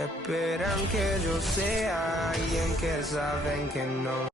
Esperan que yo sea alguien que saben que no.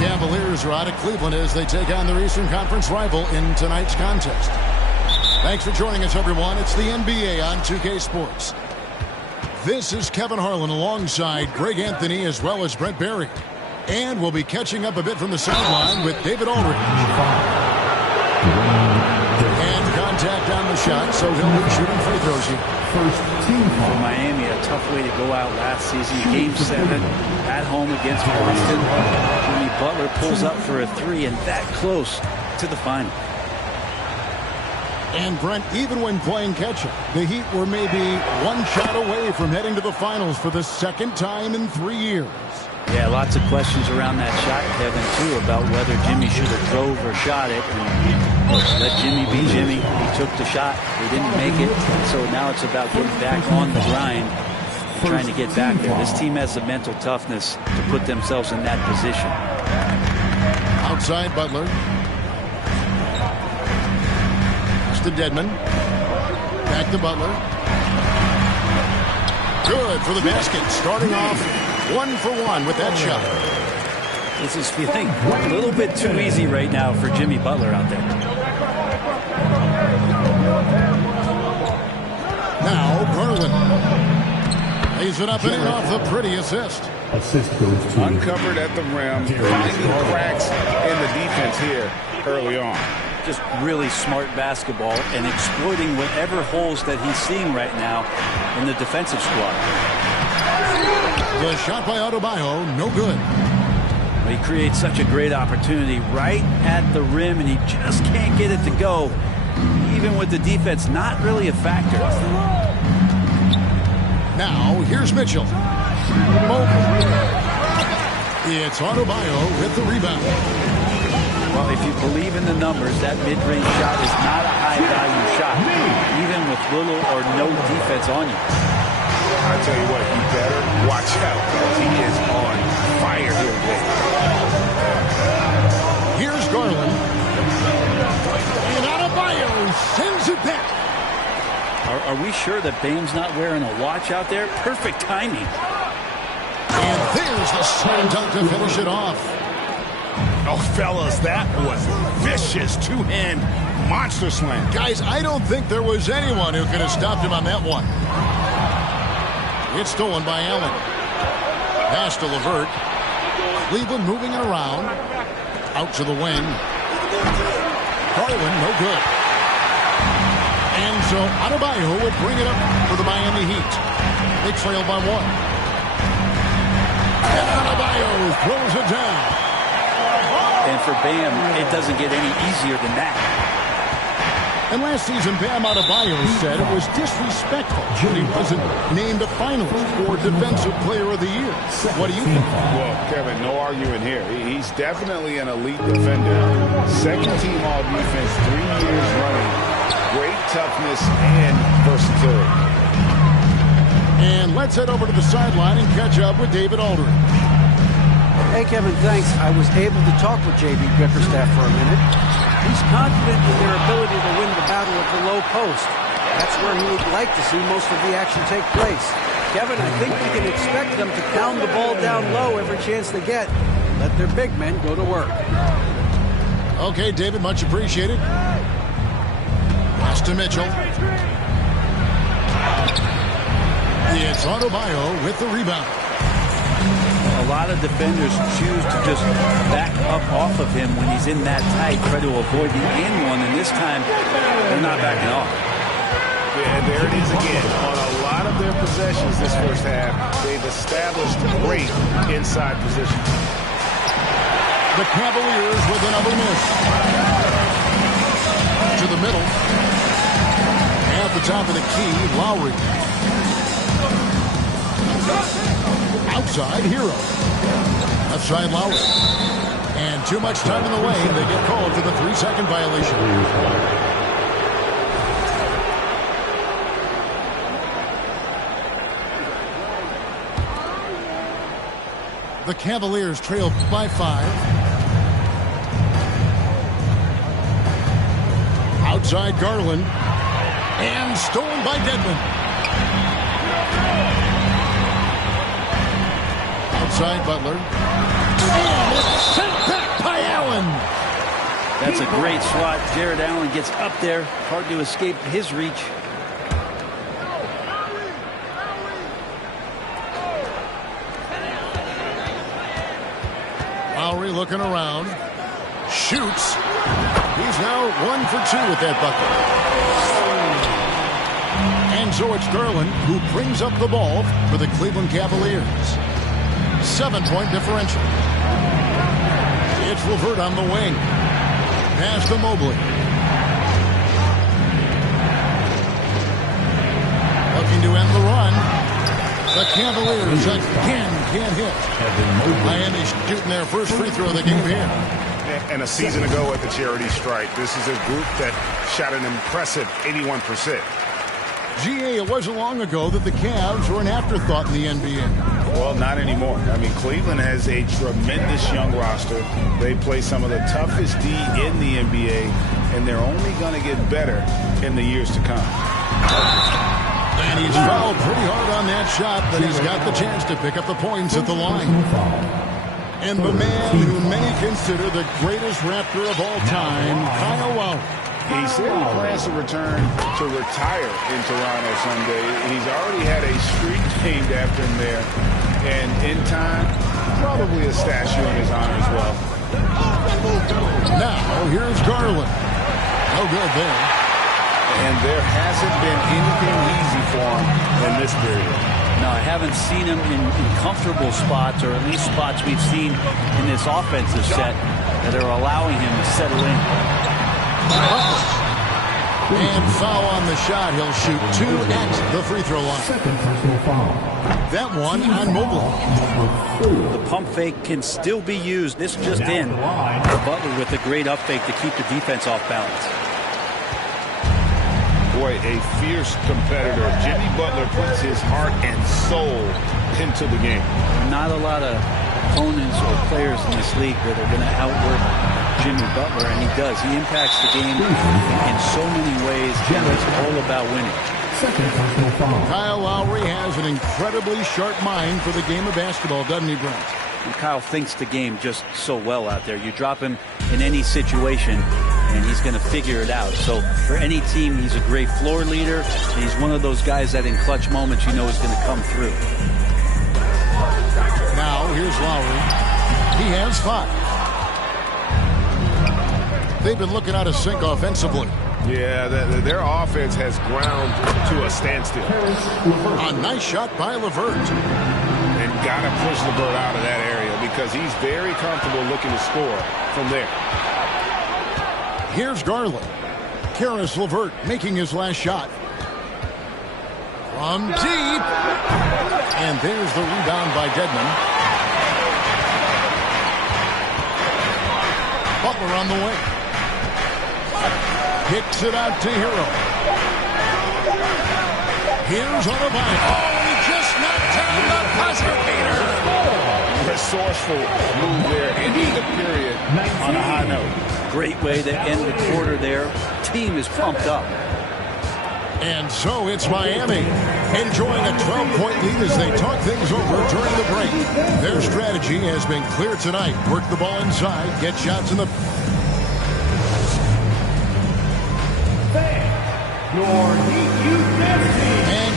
Cavaliers are out of Cleveland as they take on their Eastern Conference rival in tonight's contest. Thanks for joining us, everyone. It's the NBA on 2K Sports. This is Kevin Harlan alongside Greg Anthony as well as Brent Barry. And we'll be catching up a bit from the sideline with David Aldridge. And contact on the shot, so he'll be shooting free throws here. First team for Miami, a tough way to go out last season. Game 7 at home against Boston. Jimmy Butler pulls up for a 3 and that close to the final. And Brent, even when playing catch-up, the Heat were maybe one shot away from heading to the finals for the second time in 3 years. Yeah, lots of questions around that shot, Kevin, too, about whether Jimmy should have drove or shot it. And let Jimmy be Jimmy. He took the shot. He didn't make it. So now it's about getting back on the grind and trying to get back there. This team has the mental toughness to put themselves in that position. Outside Butler. It's to Dedmon. Back to Butler. Good for the basket. Starting off 1 for 1 with that shot. This is feeling a little bit too easy right now for Jimmy Butler out there. Now Garland lays it up and in off the pretty assist. Assist goes to uncovered at the rim, finding cracks in the defense here early on. Just really smart basketball and exploiting whatever holes that he's seeing right now in the defensive squad. The shot by Adebayo, no good. He creates such a great opportunity right at the rim, and he just can't get it to go, even with the defense not really a factor. Now, here's Mitchell. It's Adebayo with the rebound. Well, if you believe in the numbers, that mid-range shot is not a high-value shot, even with little or no defense on you. I tell you what, you better watch out because he is on fire here today. Here's Garland. And Adebayo sends it back. Are we sure that Bame's not wearing a watch out there? Perfect timing. And there's the slam dunk to finish it off. Oh, fellas, that was vicious two-hand monster slam. Guys, I don't think there was anyone who could have stopped him on that one. It's stolen by Allen. Pass to LeVert. Cleveland moving it around. Out to the wing. Garland, no good. And so Adebayo would bring it up for the Miami Heat. They trail by 1. And Adebayo throws it down. And for Bam, it doesn't get any easier than that. And last season, Bam Adebayo said it was disrespectful that he wasn't named a finalist for Defensive Player of the Year. What do you think? Well, Kevin, no arguing here. He's definitely an elite defender. Second-team all-defense, 3 years running. Great toughness and versatility. And let's head over to the sideline and catch up with David Aldridge. Hey, Kevin, thanks. I was able to talk with J.B. Bickerstaff for a minute. He's confident in their ability to win the battle of the low post. That's where he would like to see most of the action take place. Kevin, I think we can expect them to pound the ball down low every chance they get. Let their big men go to work. Okay, David, much appreciated. Pass to Mitchell. It's Adebayo with the rebound. A lot of defenders choose to just back up off of him when he's in that tight, try to avoid the and one, and this time they're not backing off. Yeah, there it is again. On a lot of their possessions this first half, they've established great inside position. The Cavaliers with another miss. To the middle. At the top of the key, Lowry. Outside, Hero. Left side, Lowry. And too much time in the lane. They get called for the 3-second violation. The Cavaliers trail by 5. Outside, Garland. And stolen by Dedmon. Outside, Butler. And it's sent back by Allen. That's a great swat. Jared Allen gets up there. Hard to escape his reach. Lowry looking around. Shoots. He's now 1 for 2 with that bucket. And so it's Garland who brings up the ball for the Cleveland Cavaliers. 7-point differential. It's LeVert on the wing. Pass to Mobley. Looking to end the run. The Cavaliers again can't hit. Miami shooting their first free throw of the game here. And a season ago at the charity stripe, this is a group that shot an impressive 81%. GA, it wasn't long ago that the Cavs were an afterthought in the NBA. Well, not anymore. I mean, Cleveland has a tremendous young roster. They play some of the toughest D in the NBA, and they're only going to get better in the years to come. And he's fouled pretty hard on that shot, but he's got the chance to pick up the points at the line. And the man who many consider the greatest Raptor of all time, Kyle Lowry. He said he plans to return to retire in Toronto someday. He's already had a street named after him there. And in time, probably a statue in his honor as well. Now, here's Garland. No good there. And there hasn't been anything easy for him in this period. No, I haven't seen him in comfortable spots, or at least spots we've seen in this offensive set that are allowing him to settle in. And foul on the shot. He'll shoot 2 at the free throw line. That one on Mobley. The pump fake can still be used. This just in. Butler with a great up fake to keep the defense off balance. Boy, a fierce competitor. Jimmy Butler puts his heart and soul into the game. Not a lot of opponents or players in this league that are going to outwork Jimmy Butler, and he does. He impacts the game in so many ways, and it's all about winning. Kyle Lowry has an incredibly sharp mind for the game of basketball, doesn't he, Brent? And Kyle thinks the game just so well out there. You drop him in any situation, and he's going to figure it out. So for any team, he's a great floor leader. And he's one of those guys that in clutch moments you know is going to come through. Now, here's Lowry. He has 5. They've been looking out of sync offensively. Yeah, their offense has ground to a standstill. A nice shot by LeVert. And got to push LeVert out of that area because he's very comfortable looking to score from there. Here's Garland. Caris LeVert making his last shot. From deep. And there's the rebound by Dedmon. Butler on the way. Kicks it out to Hero. Here's Adebayo. Oh, he just knocked down the buzzer beater. Resourceful move there, ending the period on a high note. Great way to end the quarter there. Team is pumped up. And so it's Miami enjoying a 12-point lead as they talk things over during the break. Their strategy has been clear tonight. Work the ball inside, get shots in the... And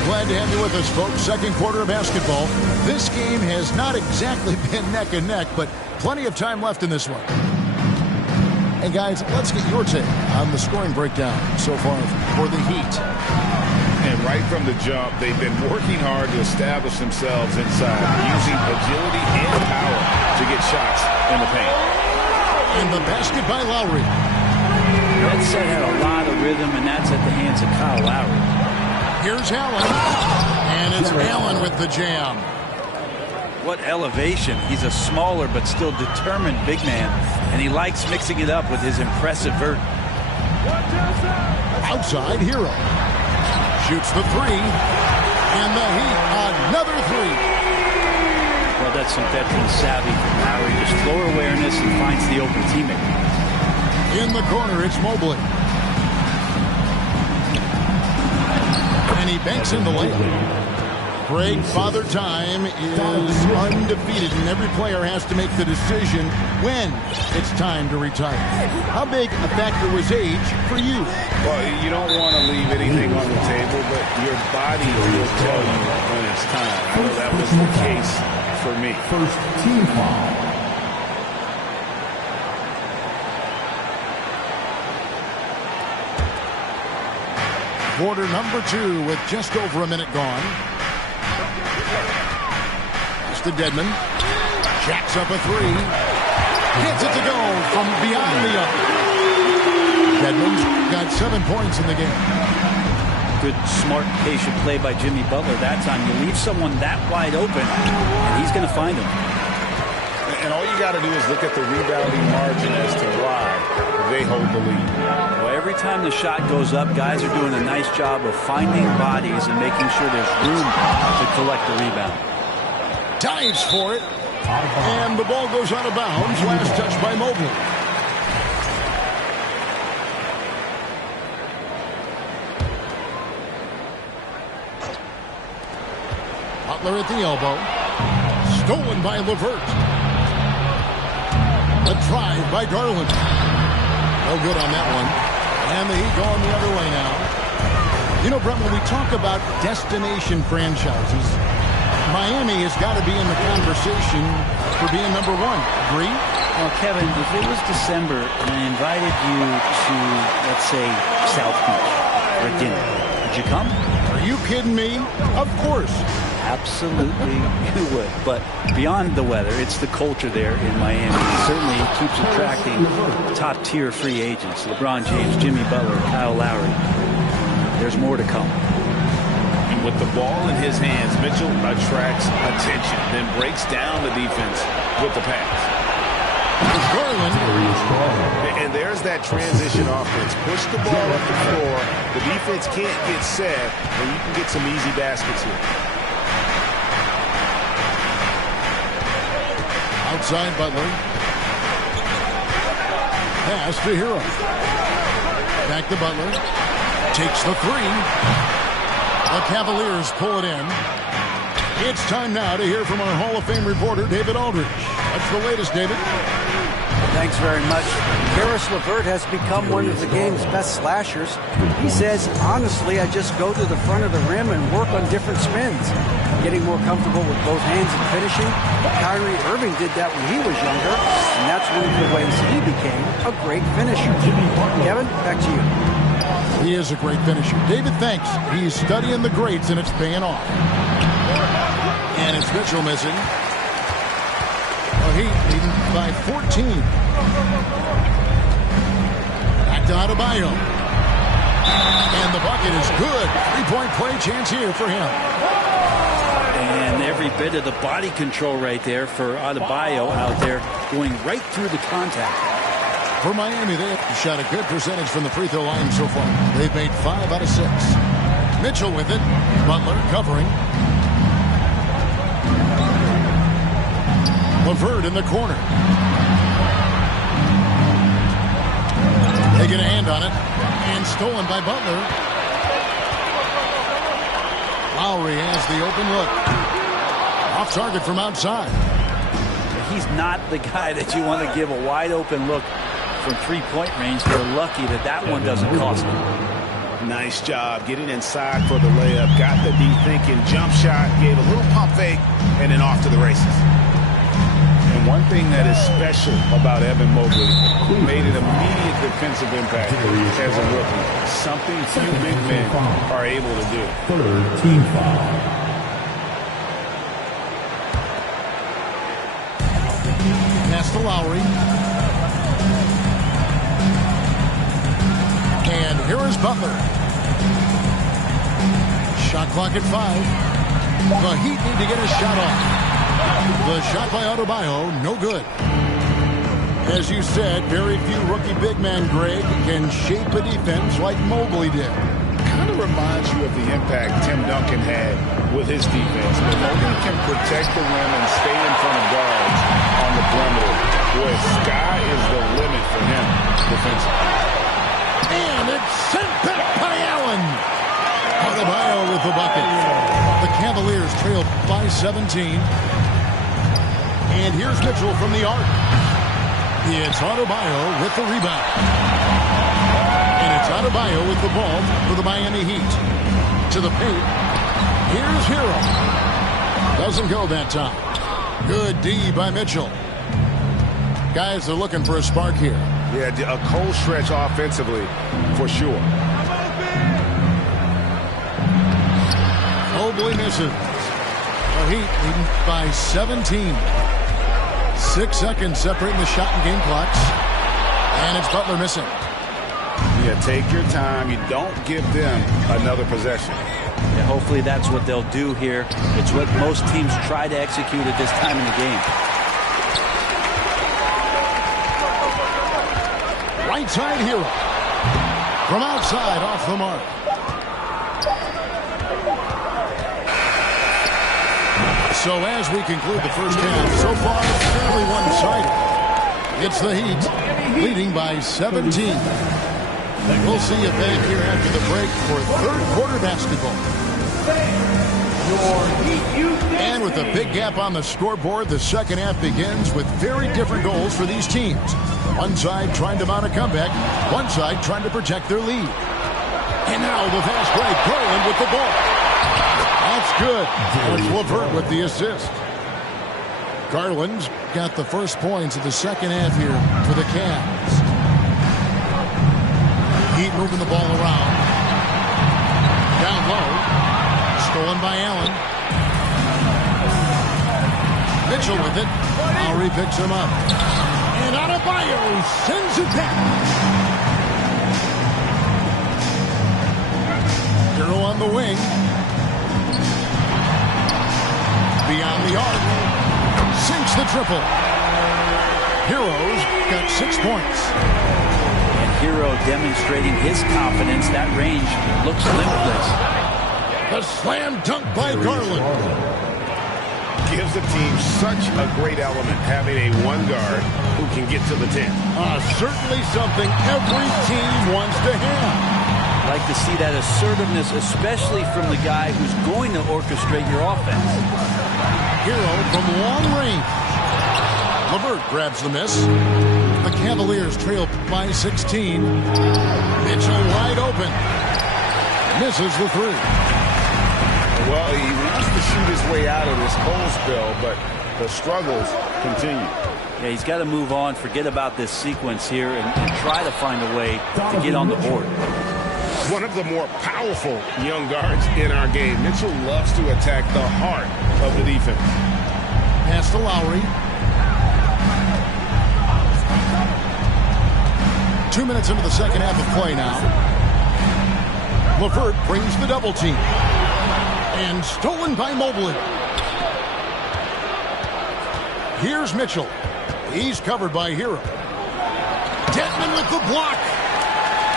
glad to have you with us, folks. Second quarter of basketball. This game has not exactly been neck and neck, but plenty of time left in this one. And guys, let's get your take on the scoring breakdown so far for the Heat. And right from the jump, they've been working hard to establish themselves inside, using agility and power to get shots in the paint. And the basket by Lowry. That set had a lot of rhythm, and that's at the hands of Kyle Lowry. Here's Allen. And it's Allen with the jam. What elevation. He's a smaller but still determined big man, and he likes mixing it up with his impressive vert. Outside, Hero. Shoots the three. And the Heat, another three. Well, that's some veteran savvy from Lowry. Just floor awareness and finds the open teammate. In the corner, it's Mobley. And he banks in the layup. Greg, Father Time is undefeated, and every player has to make the decision when it's time to retire. How big a factor was age for you? Well, you don't want to leave anything on the table, but your body will tell you when it's time. I know that was the case for me. First team foul. Quarter number 2 with just over a minute gone. It's to Dedmon. Jacks up a three. Gets it to go from beyond the arc. Dedmon's got 7 points in the game. Good, smart, patient play by Jimmy Butler that time. You leave someone that wide open, and he's going to find him. And all you got to do is look at the rebounding margin as to why they hold the lead. Well, every time the shot goes up, guys are doing a nice job of finding bodies and making sure there's room to collect the rebound. Dives for it. And the ball goes out of bounds. Last touch by Mobley. Butler at the elbow. Stolen by LeVert. A drive by Garland. No good on that one. And the Heat going the other way now. You know, Brett, when we talk about destination franchises, Miami has got to be in the conversation for being number 1. Agree? Well, Kevin, if it was December and I invited you to, let's say, South Beach for a dinner, would you come? Are you kidding me? Of course. Absolutely, you would. But beyond the weather, it's the culture there in Miami. It certainly keeps attracting top-tier free agents. LeBron James, Jimmy Butler, Kyle Lowry. There's more to come. And with the ball in his hands, Mitchell attracts attention, then breaks down the defense with the pass. Garland. And there's that transition offense. Push the ball up the floor. The defense can't get set, and you can get some easy baskets here. Outside Butler. Pass to Hero. Back to Butler. Takes the three. The Cavaliers pull it in. It's time now to hear from our Hall of Fame reporter, David Aldridge. What's the latest, David? Thanks very much. Caris LeVert has become one of the game's best slashers. He says, honestly, I just go to the front of the rim and work on different spins. Getting more comfortable with both hands and finishing. Kyrie Irving did that when he was younger, and that's one of the ways he became a great finisher. Kevin, back to you. He is a great finisher. David, thanks. He's studying the greats, and it's paying off. And it's Mitchell missing. Heat leading by 14. Back to Adebayo. And the bucket is good. 3-point play chance here for him. And every bit of the body control right there for Adebayo out there, going right through the contact. For Miami, they have shot a good percentage from the free throw line so far. They've made 5 out of 6. Mitchell with it. Butler covering. LeVert in the corner. They get a hand on it. And stolen by Butler. Lowry has the open look. Off target from outside. He's not the guy that you want to give a wide open look from 3-point range. They're lucky that that one doesn't cost them. Nice job getting inside for the layup. Got the D thinking. Jump shot. Gave a little pump fake. And then off to the races. And one thing that is special about Evan Mobley, who made an immediate defensive impact as a rookie. Something few big men are able to do. Third team foul. Pass to Lowry. And here is Butler. Shot clock at 5. The Heat need to get a shot off. The shot by Adebayo, no good. As you said, very few rookie big men, Greg, can shape a defense like Mobley did. Kind of reminds you of the impact Tim Duncan had with his defense. But Mobley can protect the rim and stay in front of guards on the perimeter. Boy, sky is the limit for him defensively. And it's sent back by Allen. Adebayo with the bucket. The Cavaliers trail by 17. And here's Mitchell from the arc. It's Adebayo with the rebound. And it's Adebayo with the ball for the Miami Heat. To the paint. Here's Hero. Doesn't go that time. Good D by Mitchell. Guys are looking for a spark here. Yeah, a cold stretch offensively, for sure. Mobley misses. The Heat leading by 17. 6 seconds separating the shot and game clocks. And it's Butler missing. Yeah, take your time. You don't give them another possession. Yeah, hopefully that's what they'll do here. It's what most teams try to execute at this time in the game. Right side Hero. From outside, off the mark. So as we conclude the first half, so far fairly one-sided. It's the Heat leading by 17. We'll see you back here after the break for third quarter basketball. And with a big gap on the scoreboard, the second half begins with very different goals for these teams. One side trying to mount a comeback, one side trying to protect their lead. And now the fast break, Garland with the ball. That's good. That's LeVert with the assist. Garland's got the first points of the second half here for the Cavs. Heat moving the ball around. Down low. Stolen by Allen. Mitchell with it. Lowry picks him up. And Adebayo sends it back. Hero on the wing. Beyond the arc. Sinks the triple. Hero's got 6 points. And Hero demonstrating his confidence. That range looks limitless. The slam dunk by Garland. Gives the team such a great element, having a one guard who can get to the 10. Certainly something every team wants to have. Like to see that assertiveness, especially from the guy who's going to orchestrate your offense. Hero from long range. LeVert grabs the miss. The Cavaliers trail by 16. Mitchell wide open. Misses the 3. Well, he wants to shoot his way out of this cold spell, but the struggles continue. Yeah, he's got to move on, forget about this sequence here, and try to find a way to get on the board. One of the more powerful young guards in our game. Mitchell loves to attack the heart of the defense. Pass to Lowry. 2 minutes into the second half of play now. LeVert brings the double team. And stolen by Mobley. Here's Mitchell. He's covered by Hero. Dedmon with the block.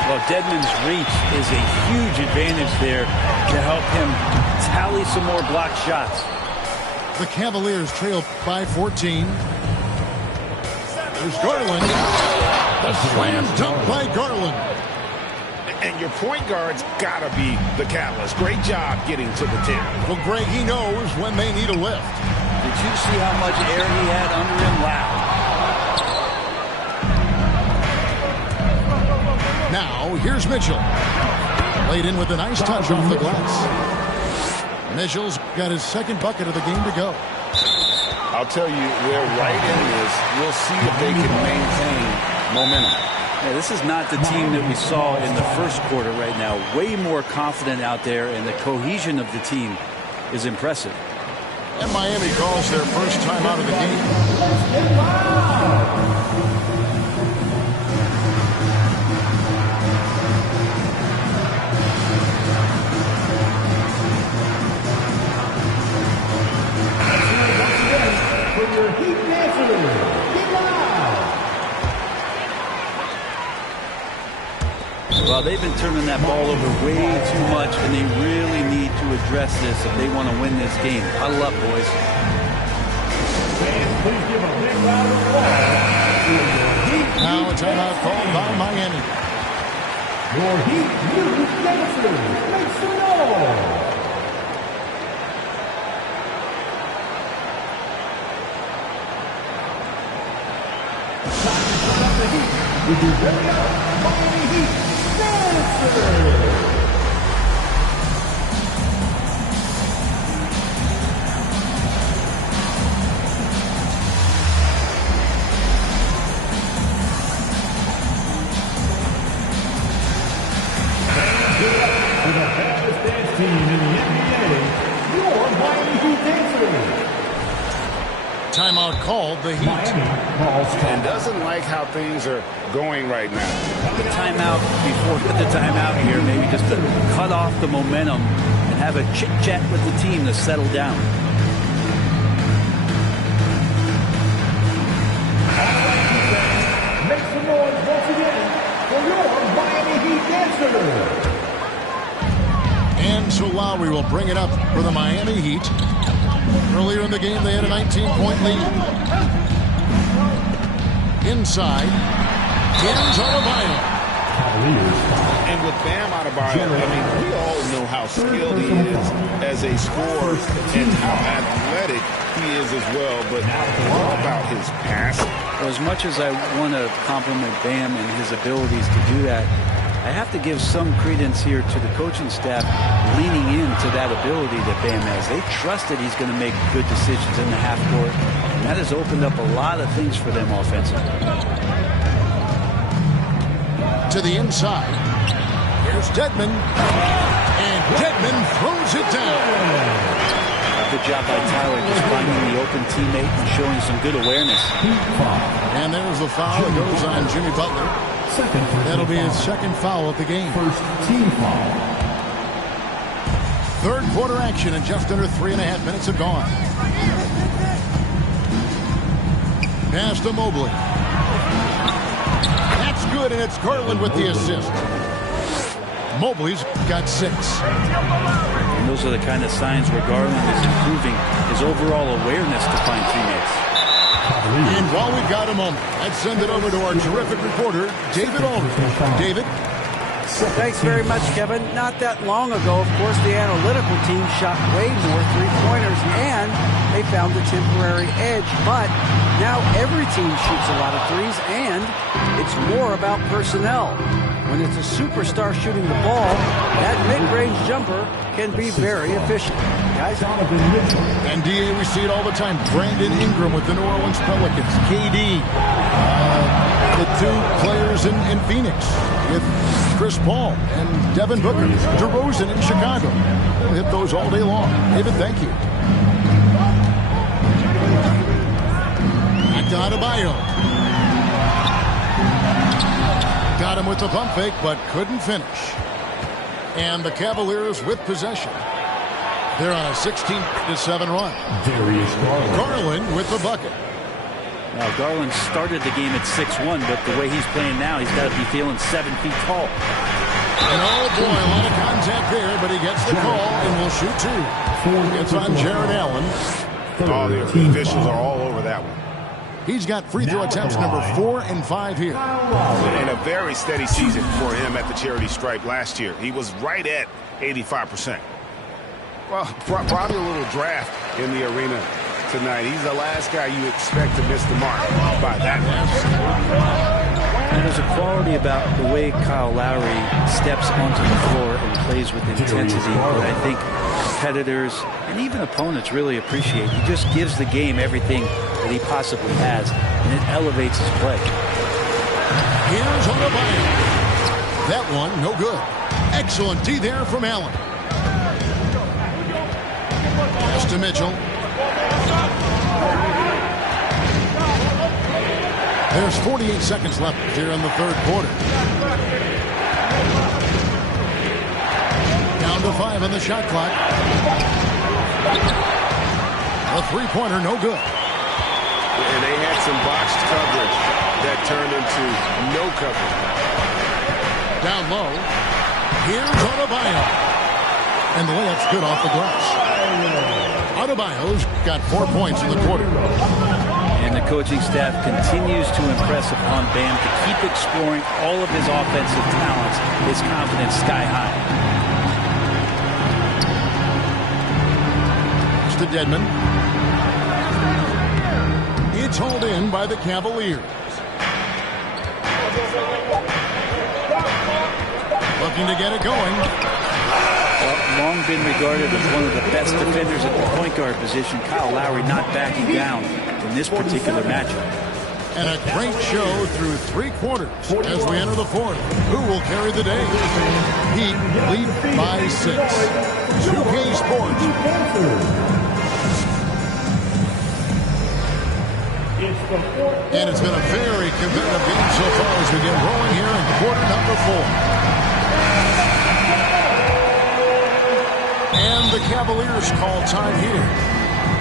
Well, Dedmon's reach is a huge advantage there to help him tally some more blocked shots. The Cavaliers trail by 14. There's Garland. The slam dunk by Garland. And your point guard's got to be the catalyst. Great job getting to the tip. Well, Greg, he knows when they need a lift. Did you see how much air he had under him? Wow. Now, here's Mitchell. Laid in with a nice touch off the glass. Mitchell's got his second bucket of the game to go. I'll tell you, they're right in this. We'll see if they can maintain momentum. Yeah, this is not the team that we saw in the first quarter right now. Way more confident out there, and the cohesion of the team is impressive. And Miami calls their first time out of the game. For your Heat dancers, get loud! Well, they've been turning that ball over way too much, and they really need to address this if they want to win this game. Huddle up, boys. And please give a big round of applause to your Heat. Now a timeout called by Miami. Your Heat youth dancers, make some noise! With your very own Miami Heat dancers! For the fastest dance team in the NBA, your Miami Heat dancers! Timeout called the Heat. Miami calls And doesn't like how things are going right now. The timeout before the timeout here, maybe just to cut off the momentum and have a chit-chat with the team to settle down. Make some noise once again for your Miami Heat dancers! And so Lowry will bring it up for the Miami Heat. Earlier in the game, they had a 19-point lead. Inside, here's Adebayo. And with Bam Adebayo, I mean, we all know how skilled he is as a scorer and how athletic he is as well. But what about his passing? Well, as much as I want to compliment Bam and his abilities to do that, I have to give some credence here to the coaching staff leaning into that ability that Bam has. They trust that he's going to make good decisions in the half court, and that has opened up a lot of things for them offensively. To the inside. Here's Dedmon. And Dedmon throws it down. Good job by Tyler just finding the open teammate and showing some good awareness. And there's the foul that goes on Jimmy Butler. That'll be his second foul of the game. First team foul. Third quarter action, and just under 3.5 minutes have gone. Pass to Mobley. That's good, and it's Garland with the assist. Mobley's got 6. And those are the kind of signs where Garland is improving his overall awareness to find teammates. And while we've got a moment, let's send it over to our terrific reporter, David Aldridge. David? Thanks very much, Kevin. Not that long ago, of course, the analytical team shot way more three-pointers, and they found a temporary edge. But now every team shoots a lot of threes, and it's more about personnel. When it's a superstar shooting the ball, that mid-range jumper can be very efficient. Guys, And DA, we see it all the time. Brandon Ingram with the New Orleans Pelicans. KD, the 2 players in Phoenix with Chris Paul and Devin Booker. DeRozan in Chicago. We'll hit those all day long. David, thank you. Back to Adebayo. Got him with the pump fake, but couldn't finish. And the Cavaliers with possession. They're on a 16-7 run. Darius Garland. Garland with the bucket. Now, Garland started the game at 6'1", but the way he's playing now, he's got to be feeling 7 feet tall. And oh boy, a lot of contact there, but he gets the call and will shoot two. It's on Jared Allen. Oh, the officials are all over that one. He's got free throw attempts number 4 and 5 here. And a very steady season for him at the charity stripe last year. He was right at 85%. Well, probably a little draft in the arena tonight. He's the last guy you expect to miss the mark by that much. And there's a quality about the way Kyle Lowry steps onto the floor and plays with intensity that I think competitors and even opponents really appreciate. He just gives the game everything that he possibly has, and it elevates his play. Here's Adebayo. That one, no good. Excellent D there from Allen. Pass to Mitchell. There's 48 seconds left here in the third quarter. Down to 5 on the shot clock. A three-pointer, no good. And they had some botched coverage that turned into no coverage. Down low. Here's Adebayo. And the layup's good off the glass. Adebayo's got 4 points in the quarter. And the coaching staff continues to impress upon Bam to keep exploring all of his offensive talents, his confidence sky high. It's to Dedmon. It's hauled in by the Cavaliers. Looking to get it going. Long been regarded as one of the best defenders at the point guard position. Kyle Lowry not backing down in this particular matchup. And a great show through 3 quarters as we enter the fourth. Who will carry the day? Heat lead by 6. 2K Sports. And it's been a very competitive game so far as we get rolling here in quarter number 4. And the Cavaliers call time here.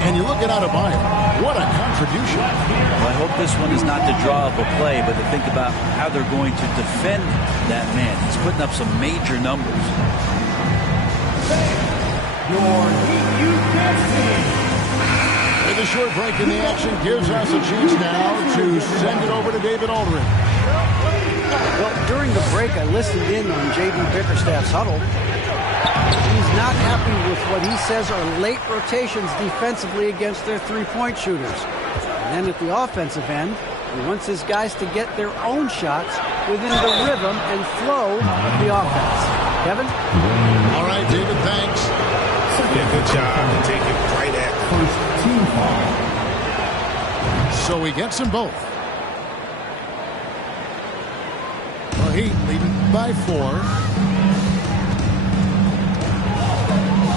And you look at Adebayo, what a contribution. Well, I hope this one is not the draw of a play, but to think about how they're going to defend that man. He's putting up some major numbers. With a short break in the action gives us a chance now to send it over to David Aldridge. Well, during the break, I listened in on J.B. Bickerstaff's huddle. He's not happy with what he says are late rotations defensively against their three-point shooters. And then at the offensive end, he wants his guys to get their own shots within the rhythm and flow of the offense. Kevin? All right, David, thanks. Yeah, good job to take it right at them. First team foul. So he gets them both. The Heat leading by 4.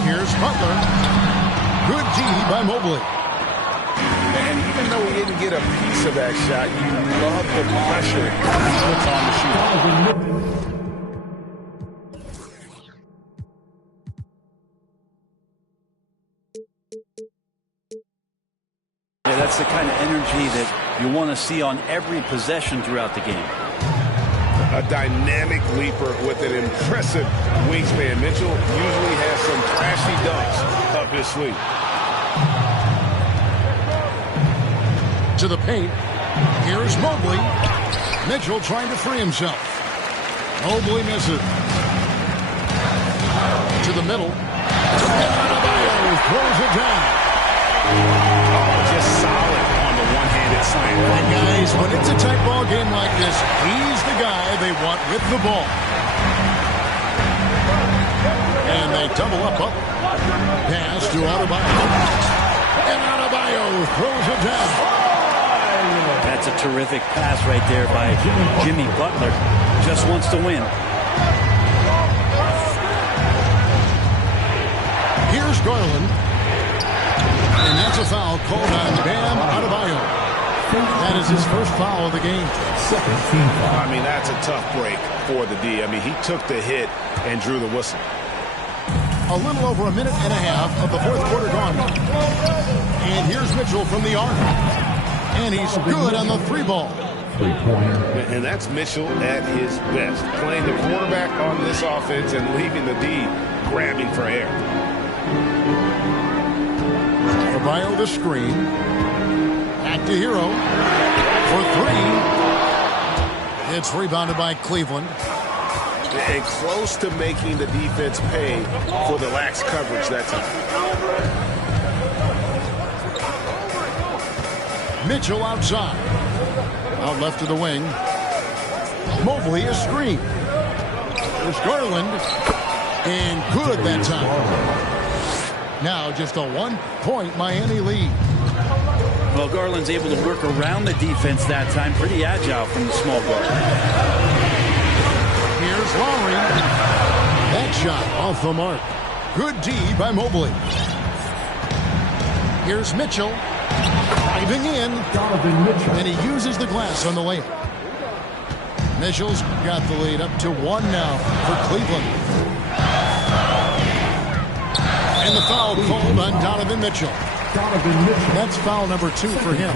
Here's Butler. Good D by Mobley. And even though he didn't get a piece of that shot, you love the pressure he puts on the shooter. Yeah, that's the kind of energy that you want to see on every possession throughout the game. A dynamic leaper with an impressive wingspan. Mitchell usually has some flashy dunks up his sleeve. To the paint. Here's Mobley. Mitchell trying to free himself. Mobley misses. To the middle. And Adebayo throws it down. Oh, just solid on the one-handed slam. And guys, when it's a tight ball game like this, he's the guy they want with the ball. And they double up. Pass to Adebayo. And Adebayo throws it down. That's a terrific pass right there by Jimmy Butler. Just wants to win. Here's Garland. And that's a foul called on Bam Adebayo. That is his first foul of the game. Second team foul. I mean, that's a tough break for the D. I mean, he took the hit and drew the whistle. A little over a minute and a half of the fourth quarter gone. And here's Mitchell from the arc. And he's good on the three ball. Three-pointer. And that's Mitchell at his best, playing the quarterback on this offense and leaving the D grabbing for air. Adebayo the screen. Back to Hero for three. It's rebounded by Cleveland. And close to making the defense pay for the lax coverage that time. Mitchell outside. Out left to the wing. Mobley a screen. There's Garland. And good that time. Now just a 1-point Miami lead. Well, Garland's able to work around the defense that time. Pretty agile from the small guard. Here's Lowry. That shot off the mark. Good D by Mobley. Here's Mitchell. Driving in. Donovan Mitchell. And he uses the glass on the layup. Mitchell's got the lead up to 1 now for Cleveland. And the foul called on Donovan Mitchell. Donovan Mitchell. That's foul number 2 for him.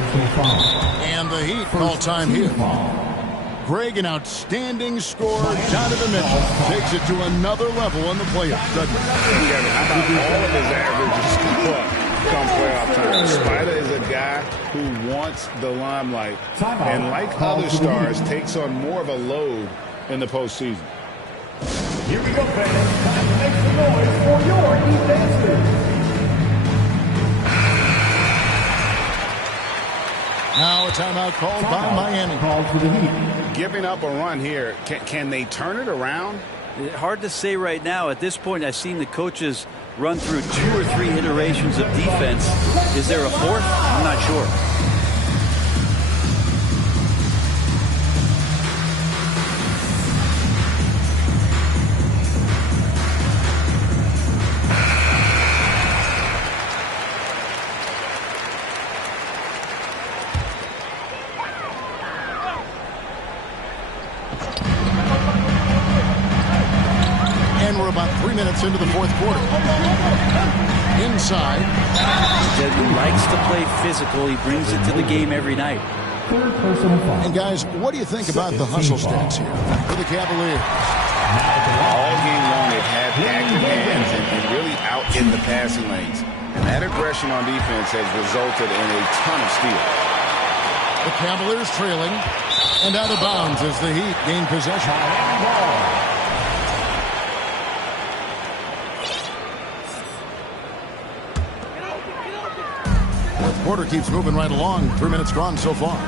And the Heat all-time here. Greg, an outstanding scorer. Donovan Mitchell takes it to another level in the playoffs, doesn't he? Yeah, how about all of his averages come playoff time? Spider is a guy who wants the limelight, and like other stars, takes on more of a load in the postseason. Here we go, fans. Time to make some noise for your defenses. Now a timeout called by Miami. Called for the Heat. Giving up a run here, can they turn it around? Hard to say right now. At this point, I've seen the coaches run through 2 or 3 iterations of defense. Is there a fourth? I'm not sure. Minutes into the fourth quarter. Inside. He likes to play physical. He brings it to the game every night. Third personal foul. And guys, what do you think about the hustle stats here for the Cavaliers? All game long, they've had active hands and really out in the passing lanes. And that aggression on defense has resulted in a ton of steals. The Cavaliers trailing and out of bounds as the Heat gain possession. Quarter keeps moving right along. 3 minutes gone so far.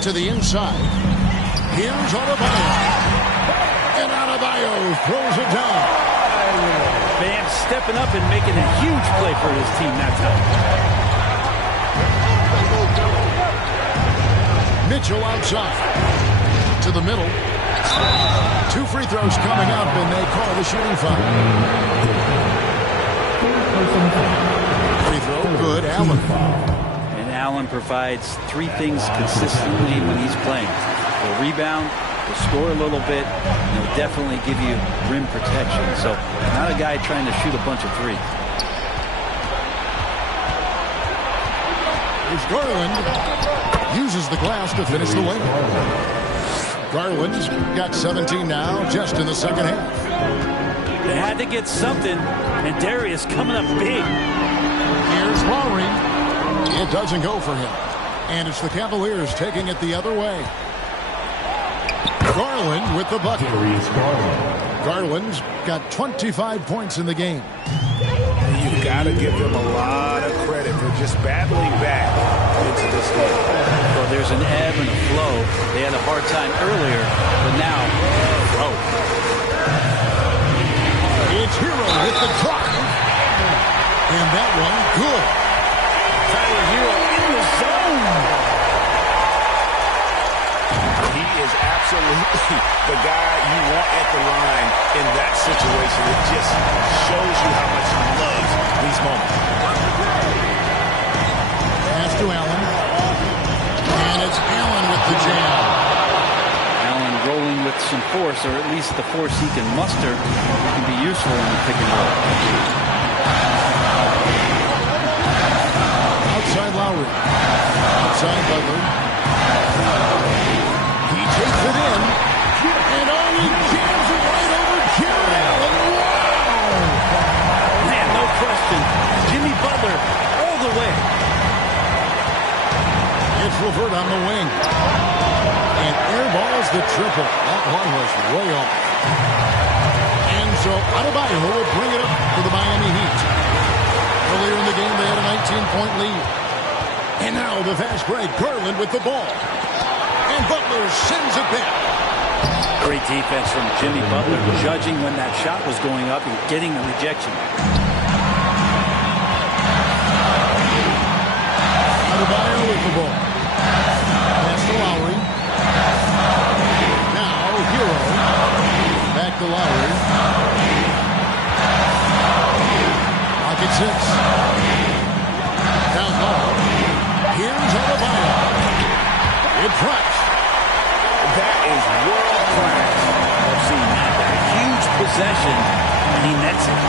To the inside. Here's Adebayo. And Adebayo throws it down. Bam stepping up and making a huge play for his team that time. Mitchell outside. To the middle. 2 free throws coming up, and they call the shooting foul. Free throw, good, Allen. And Allen provides 3 things consistently when he's playing. He'll rebound, he'll score a little bit, and he'll definitely give you rim protection. So not a guy trying to shoot a bunch of threes. Here's Garland. Uses the glass to finish the layup. Garland's got 17 now, just in the second half. They had to get something, and Darius coming up big. Here's Lowry. It doesn't go for him. And it's the Cavaliers taking it the other way. Garland with the bucket. Garland's got 25 points in the game. You've got to give them a lot of credit for just battling back into this game. Well, there's an ebb and a flow. They had a hard time earlier, but now, It's Hero with the drive. And that one, good. Tyler Hero in the zone. He is absolutely the guy you want at the line in that situation. It just shows you how much he loves these moments. force, or at least the force he can muster, can be useful in the pick and roll. Outside Lowry. Outside Butler. He takes it in. And he jams it right over Jarrett Allen. Wow! Man, no question. Jimmy Butler all the way. It's LeVert on the wing. And airballs the triple. That one was way off. And so Adebayo will bring it up for the Miami Heat. Earlier in the game, they had a 19-point lead. And now the fast break. Garland with the ball. And Butler sends it back. Great defense from Jimmy Butler, judging when that shot was going up and getting the rejection. Adebayo with the ball. Pass to Lowry. Now Hero. Back to Lowry. Pocket 6. Down low. Here's Adebayo. In front. That is world class. I've seen that huge possession, and he nets it.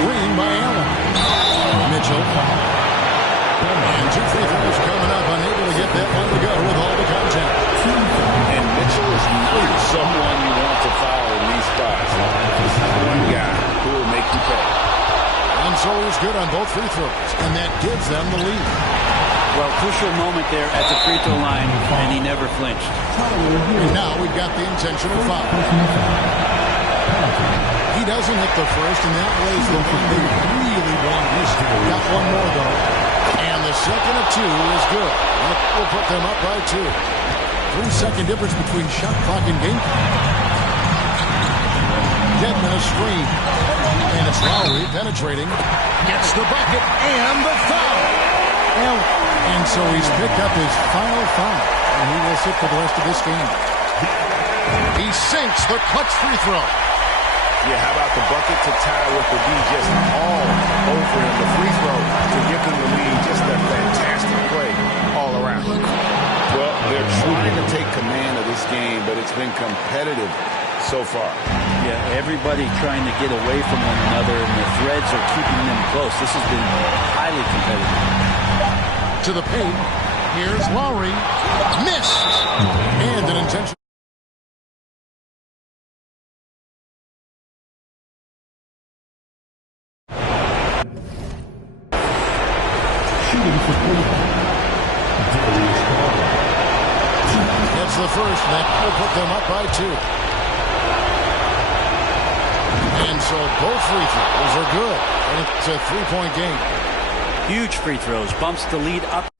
Green by Allen. Mitchell. And 2 free throws coming up. Unable to get that one to go with all the contact. And Mitchell is not someone you want to foul in these spots. This is one guy who will make you pay. And so he's good on both free throws. And that gives them the lead. Well, crucial moment there at the free throw line, and he never flinched. And now we've got the intentional foul. He doesn't hit the first, and that was the one they really wanted. He's got one more, though. And the second of 2 is good. That will put them up by 2. 3-second difference between shot clock and game clock. Dedmon a screen. And it's Lowry penetrating. Gets the bucket and the foul. And so he's picked up his final foul. And he will sit for the rest of this game. He sinks the clutch free throw. Yeah, how about the bucket to tie with the D just all over him. The free throw to give them the lead. Just a fantastic play all around. Well, they're trying to take command of this game, but it's been competitive so far. Yeah, everybody trying to get away from one another, and the threads are keeping them close. This has been highly competitive. To the paint. Here's Lowry. Missed. And an intentional. Shooting for Cleveland, Darius Garland. Gets the first. That will put them up by 2. And so both free throws are good. And it's a 3-point game. Huge free throws, bumps the lead up.